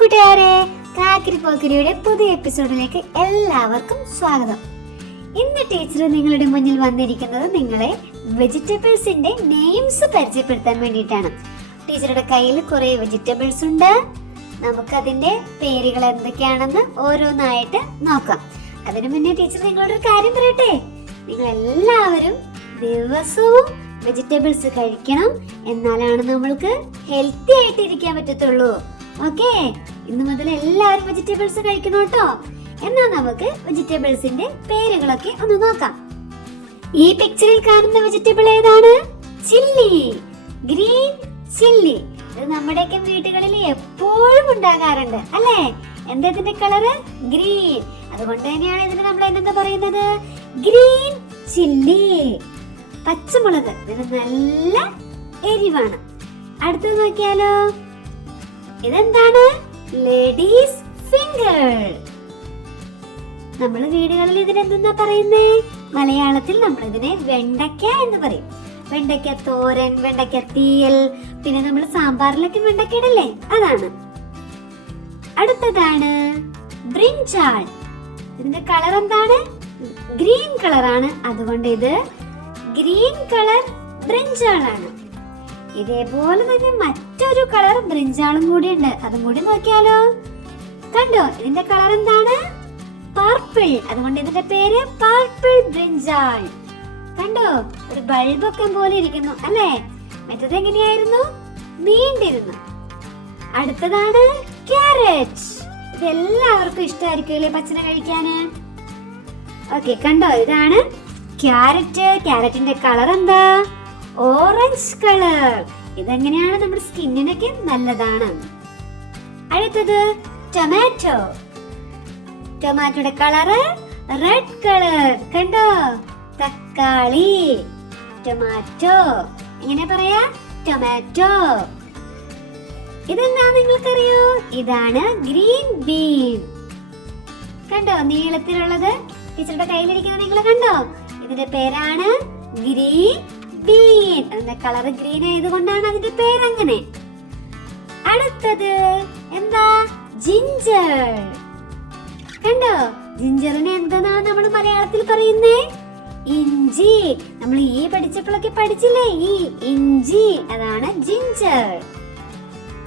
കൂട്ടുകാരെ, കാക്കിരി പോക്കിരിയുടെ പുതിയ എപ്പിസോഡിലേക്ക് എല്ലാവർക്കും സ്വാഗതം. ഇന്ന് ടീച്ചർ നിങ്ങളുടെ മുന്നിൽ വന്നിരിക്കുന്നത് നിങ്ങളെ വെജിറ്റബിൾസിന്റെ നെയിംസ് പരിചയപ്പെടുത്താൻ വേണ്ടിയിട്ടാണ്. ടീച്ചറുടെ കയ്യിൽ കുറെ വെജിറ്റബിൾസ് ഉണ്ട്. നമുക്ക് അതിന്റെ പേരുകൾ എന്തൊക്കെയാണെന്ന് ഓരോന്നായിട്ട് നോക്കാം. അതിനു മുന്നേ ടീച്ചർ നിങ്ങളോടൊരു കാര്യം പറയട്ടെ. നിങ്ങൾ എല്ലാവരും ദിവസവും വെജിറ്റബിൾസ് കഴിക്കണം. എന്നാലാണ് നമ്മൾക്ക് ഹെൽത്തി ആയിട്ട് ഇരിക്കാൻ പറ്റത്തുള്ളൂ. ഓക്കേ, ഇന്ന് മുതൽ എല്ലാവരും വെജിറ്റബിൾസ് കഴിക്കണം കേട്ടോ. എന്നാൽ നമുക്ക് വെജിറ്റബിൾസിന്റെ പേരുകളൊക്കെ ഒന്ന് നോക്കാം. ഈ പിക്ചറിൽ കാണുന്ന വെജിറ്റബിൾ ഏതാണ്? Chilli, green chilli. ഇത് നമ്മുടെയൊക്കെ വീടുകളിൽ എപ്പോഴും ഉണ്ടാകാറുണ്ട് അല്ലേ? എന്താ ഇതിന്റെ കളറ്? ഗ്രീൻ. അതുകൊണ്ട് തന്നെയാണ് ഇതിന് നമ്മൾ എന്താ പറയുന്നത്? Green chilli. പച്ചമുളക്, ഇതിന് നല്ല എരിവാണ്. അടുത്തത് നോക്കിയാലോ, ഇതെന്താണ്? Ladies finger. നമ്മൾ വീടുകളിൽ ഇതിനെന്താ പറയുന്നേ? മലയാളത്തിൽ നമ്മൾ ഇതിനെ വെണ്ടയ്ക്ക എന്ന് പറയും. വെണ്ടയ്ക്ക തോരൻ, വെണ്ടയ്ക്ക തീയൽ, പിന്നെ നമ്മൾ സാമ്പാറിലൊക്കെ വെണ്ടയ്ക്ക ഇടല്ലേ, അതാണ്. അടുത്തതാണ് ബ്രിഞ്ചാൾ. ഇതിന്റെ കളർ എന്താണ്? ഗ്രീൻ കളറാണ്. അതുകൊണ്ട് ഇത് ഗ്രീൻ കളർ ബ്രിഞ്ചാളാണ്. ഇതേപോലെ തന്നെ മറ്റൊരു കളർ ബ്രിഞ്ചാളും കൂടി ഉണ്ട്. അതും കൂടി നോക്കിയാലോ. കണ്ടോ, ഇതിന്റെ കളർ എന്താണ്? പർപ്പിൾ. അതുകൊണ്ട് ഇതിന്റെ പേര് പർപ്പിൾ ബ്രിഞ്ചാൾ. കണ്ടോ, ഒരു ബൾബൊക്കെ പോലെ ഇരിക്കുന്നു അല്ലേ? മറ്റത് എങ്ങനെയായിരുന്നു? നീണ്ടിരുന്നു. അടുത്തതാണ് ക്യാരറ്റ്. ഇത് എല്ലാവർക്കും ഇഷ്ടമായിരിക്കും പച്ചന കഴിക്കാന്. ഓക്കെ, കണ്ടോ, ഇതാണ് ക്യാരറ്റ്. ക്യാരറ്റിന്റെ കളർ എന്താ? Orange colour. ഇതെങ്ങനെയാണ് നമ്മുടെ സ്കിന്നിനൊക്കെ നല്ലതാണ്. അടുത്തത് ടൊമാറ്റോ. ടൊമാറ്റോയുടെ കളറ് റെഡ് കളർ. കണ്ടോ, തക്കാളി, ടൊമാറ്റോ. എങ്ങനെ പറയാ? ടൊമാറ്റോ. ഇതെന്താ നിങ്ങൾക്കറിയോ? ഇതാണ് ഗ്രീൻ ബീൻ. കണ്ടോ, നീളത്തിലുള്ളത് ടീച്ചറുടെ കയ്യിലിരിക്കുന്നത് നിങ്ങൾ കണ്ടോ? ഇതിന്റെ പേരാണ് ഗ്രീൻ ബീൻ. അതിന്റെ കളർ ഗ്രീൻ ആയതുകൊണ്ടാണ് അതിന്റെ പേരങ്ങനെ. അടുത്തത് എന്താ? ജിഞ്ചർ. കണ്ടോ, ജിഞ്ചറിനെ എന്താണ് നമ്മൾ മലയാളത്തിൽ പറയുന്നേ? ഇഞ്ചി. നമ്മൾ ഈ പഠിച്ചപ്പോഴൊക്കെ പഠിച്ചില്ലേ? ഈ ഇഞ്ചി, അതാണ് ജിഞ്ചർ.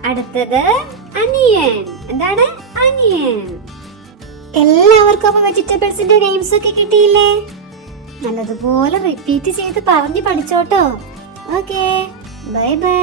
അടുത്തത് അനിയൻ. എന്താണ്? അനിയൻ. എല്ലാവർക്കും വെജിറ്റബിൾസിന്റെ നെയിംസ് ഒക്കെ കിട്ടിയില്ലേ? നല്ലതുപോലെ റിപ്പീറ്റ് ചെയ്ത് പറഞ്ഞ് പഠിച്ചോട്ടോ. Okay, bye bye.